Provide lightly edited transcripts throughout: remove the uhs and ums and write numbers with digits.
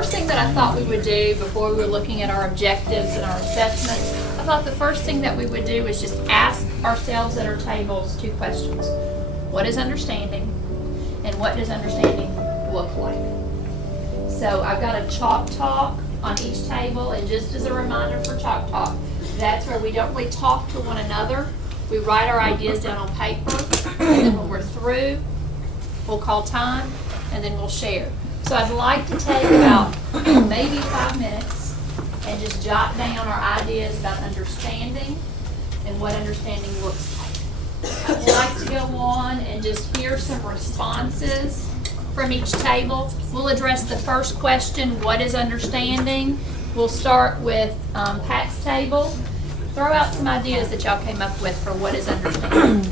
first thing that I thought we would do before we were looking at our objectives and our assessments, I thought the first thing that we would do is just ask ourselves at our tables 2 questions. What is understanding? And what does understanding look like? So I've got a chalk talk on each table, and just as a reminder for chalk talk, that's where we don't really talk to one another. We write our ideas down on paper, and then when we're through, we'll call time, and then we'll share. So I'd like to take about maybe 5 minutes and just jot down our ideas about understanding and what understanding looks like. I'd like to go on and just hear some responses from each table. We'll address the first question, what is understanding? We'll start with Pat's table. Throw out some ideas that y'all came up with for what is understanding.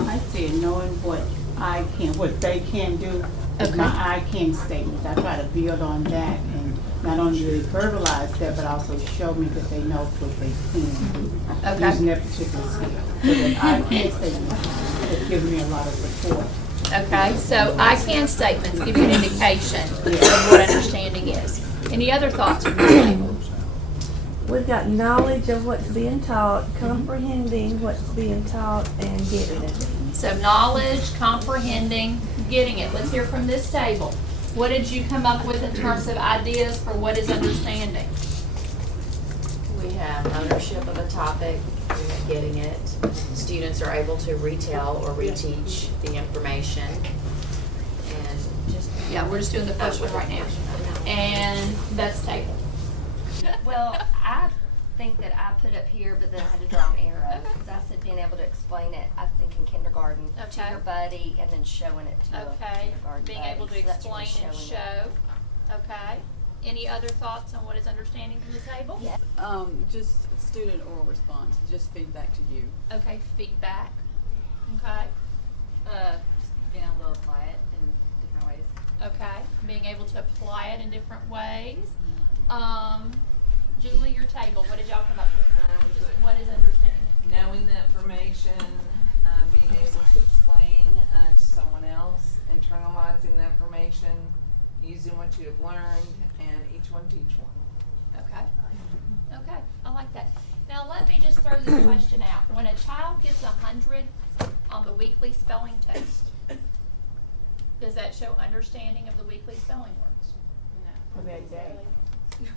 I said knowing what they can do is my I can statement. I try to build on that and not only really verbalize that, but also show me that they know what they can do using that particular skill. So that I can statement has given me a lot of support. Okay, so I can statements give you an indication of what understanding is. Any other thoughts from this table? We've got knowledge of what's being taught, comprehending what's being taught, and getting it. So knowledge, comprehending, getting it. Let's hear from this table. What did you come up with in terms of ideas for what is understanding? We have ownership of a topic, we have getting it. Students are able to retell or reteach the information. And just Yeah, we're just doing the first one right now. And Beth's table. Well, I think that I put up here, but then I had to draw an arrow, because I said being able to explain it, I think in kindergarten, to Okay. your buddy, and then showing it to a Okay, kindergarten being buddy. able to So that's explain really and showing it. show. Okay. Any other thoughts on what is understanding from the table? Yes. Just student oral response, just feedback to you. Okay, feedback. Okay. Just being able to apply it in different ways. Okay, being able to apply it in different ways. Julie, your table, what did y'all come up with? Just what is understanding? Knowing the information, being able to explain to someone else, internalizing the information, using what you have learned, and each one teach one. Okay. Okay, I like that. Now let me just throw this question out. When a child gets 100 on the weekly spelling test, does that show understanding of the weekly spelling words? For that day.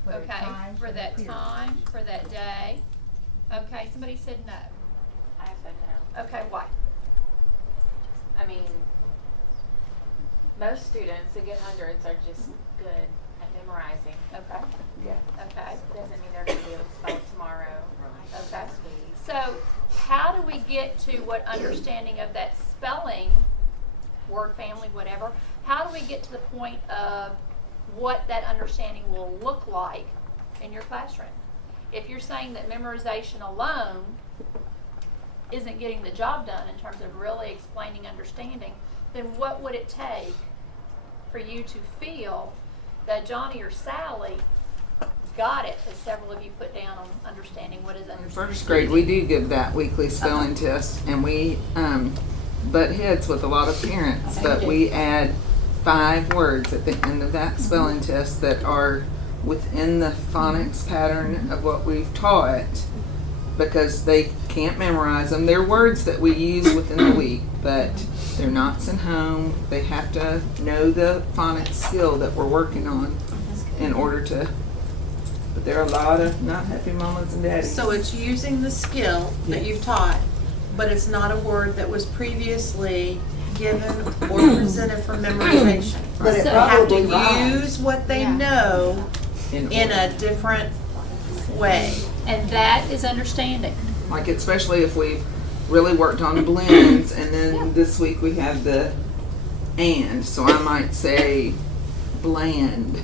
Okay, for that time, for that day. Okay, somebody said no. I said no. Okay, why? I mean, most students that get hundreds are just good at memorizing. Okay, Yeah. okay, Doesn't mean they're going to be able to spell it tomorrow. okay. So how do we get to what understanding of that spelling, word family, whatever, how do we get to the point of what that understanding will look like in your classroom? If you're saying that memorization alone isn't getting the job done in terms of really explaining understanding, then what would it take for you to feel that Johnny or Sally got it, as several of you put down on understanding what is In understanding? first grade, we do give that weekly spelling test, and we butt heads with a lot of parents, but we add 5 words at the end of that spelling test that are within the phonics pattern of what we've taught, because they can't memorize them. They're words that we use within the week, but they're not sent home. They have to know the phonics skill that we're working on in order to. But there are a lot of not happy mamas and daddies. So it's using the skill that you've taught, but it's not a word that was previously given or presented for memorization. But it They have to probably rhymes. use what they know in a different way. And that is understanding. Like especially if we've really worked on the blends, and then this week we have the and. So I might say bland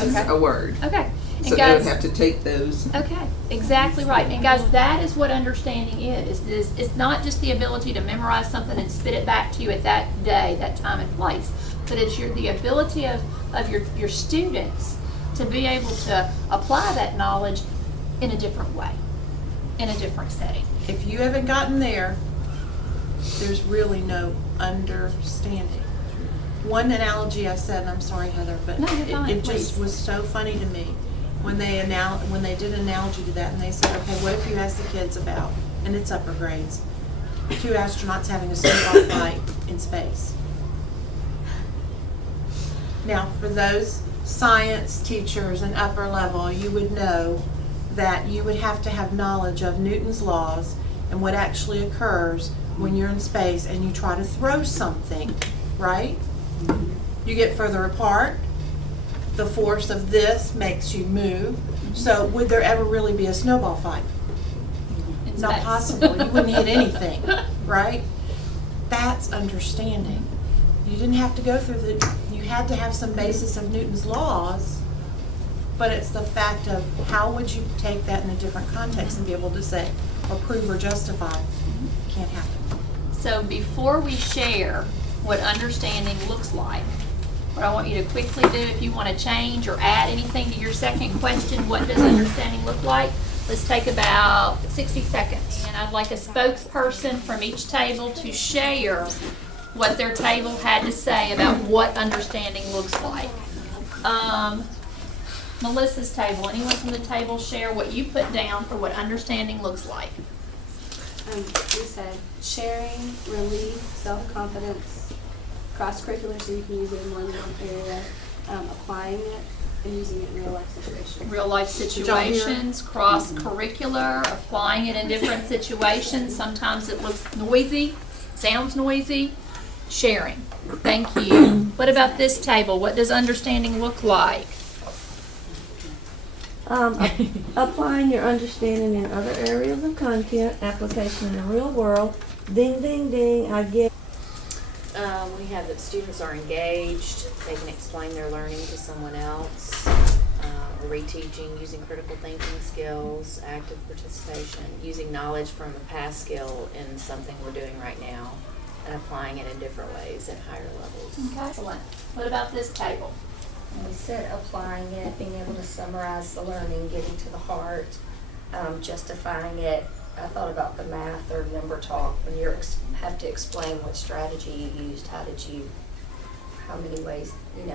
is Okay. a word. Okay. So And they would guys, have to take those. okay, exactly right. And guys, that is what understanding is. It's not just the ability to memorize something and spit it back to you at that day, that time and place, but it's the ability of your students to be able to apply that knowledge in a different way, in a different setting. If you haven't gotten there, there's really no understanding. One analogy I said, and I'm sorry, Heather, but No, you're fine, it just please. was so funny to me when they did an analogy to that, and they said, okay, what if you ask the kids about, and it's upper grades, 2 astronauts having a snowball fight in space. Now, for those science teachers and upper level, you would know that you would have to have knowledge of Newton's laws and what actually occurs when you're in space and you try to throw something, right? You get further apart. The force of this makes you move. So would there ever really be a snowball fight? In Not space. possible. You wouldn't hit anything, right? That's understanding. You didn't have to go through you had to have some basis of Newton's laws, but it's the fact of how would you take that in a different context and be able to say, or prove or justify. Can't happen. So before we share what understanding looks like, what I want you to quickly do, if you want to change or add anything to your second question, what does understanding look like? Let's take about 60 seconds. And I'd like a spokesperson from each table to share what their table had to say about what understanding looks like. Melissa's table, anyone from the table share what you put down for what understanding looks like? We said sharing, relief, self-confidence, cross-curricular, so you can use it in more than one area, applying it, and using it in real-life situations. Real life situations, cross-curricular, applying it in different situations. Sometimes it looks noisy, sounds noisy. Sharing. Thank you. What about this table? What does understanding look like? Applying your understanding in other areas of content, application in the real world. Ding, ding, ding, I get. We have that students are engaged, they can explain their learning to someone else, reteaching, using critical thinking skills, active participation, using knowledge from a past skill in something we're doing right now, and applying it in different ways at higher levels. Okay. Excellent. What about this table? And we said applying it, being able to summarize the learning, getting to the heart, justifying it. I thought about the math or number talk when you have to explain what strategy you used, how many ways,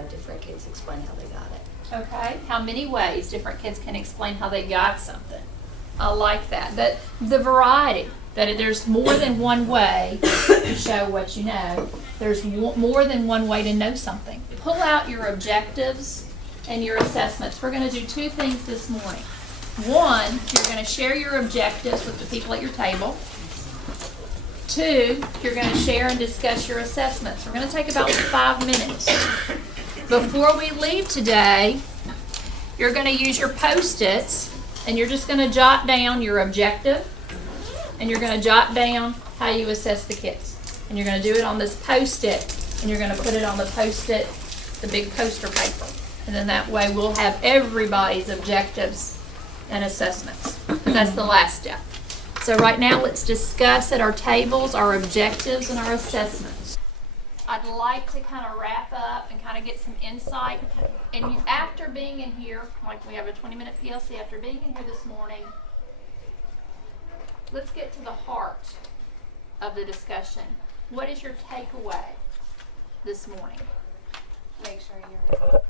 different kids explain how they got it. Okay. How many ways different kids can explain how they got something? I like that. That the variety. That there's more than one way to show what you know. There's more than one way to know something. Pull out your objectives and your assessments. We're going to do two things this morning. One, you're going to share your objectives with the people at your table. Two, you're going to share and discuss your assessments. We're going to take about 5 minutes. Before we leave today, you're going to use your Post-its and you're just going to jot down your objective and you're going to jot down how you assess the kids. And you're going to do it on this Post-it and you're going to put it on the Post-it, the big poster paper. And then that way we'll have everybody's objectives and assessments. That's the last step. So right now let's discuss at our tables our objectives and our assessments. I'd like to kind of wrap up and kind of get some insight. And after being in here, like we have a 20-minute PLC, after being in here this morning, let's get to the heart of the discussion. What is your takeaway this morning? Make sure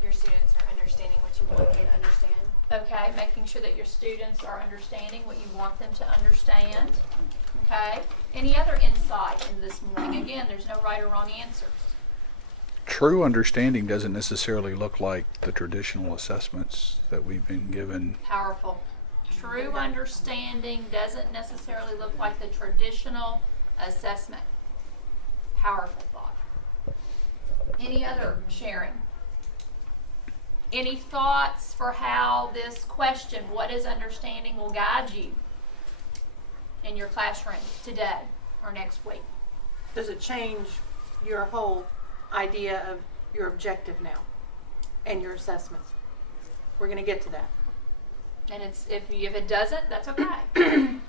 your students are understanding what you want them to understand. Okay, making sure that your students are understanding what you want them to understand. Okay, any other insight in this morning? Again, there's no right or wrong answers. True understanding doesn't necessarily look like the traditional assessments that we've been given. Powerful. True understanding doesn't necessarily look like the traditional assessment. Powerful thought. Any other sharing? Any thoughts for how this question, what is understanding, will guide you in your classroom today or next week? Does it change your whole idea of your objective now and your assessments? We're going to get to that. And it's if it doesn't, that's okay.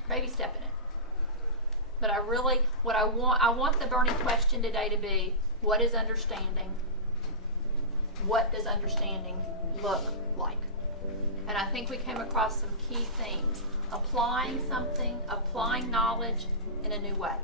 Baby step in it. But I want the burning question today to be, what is understanding? What does understanding look like? And I think we came across some key themes. Applying something, applying knowledge in a new way.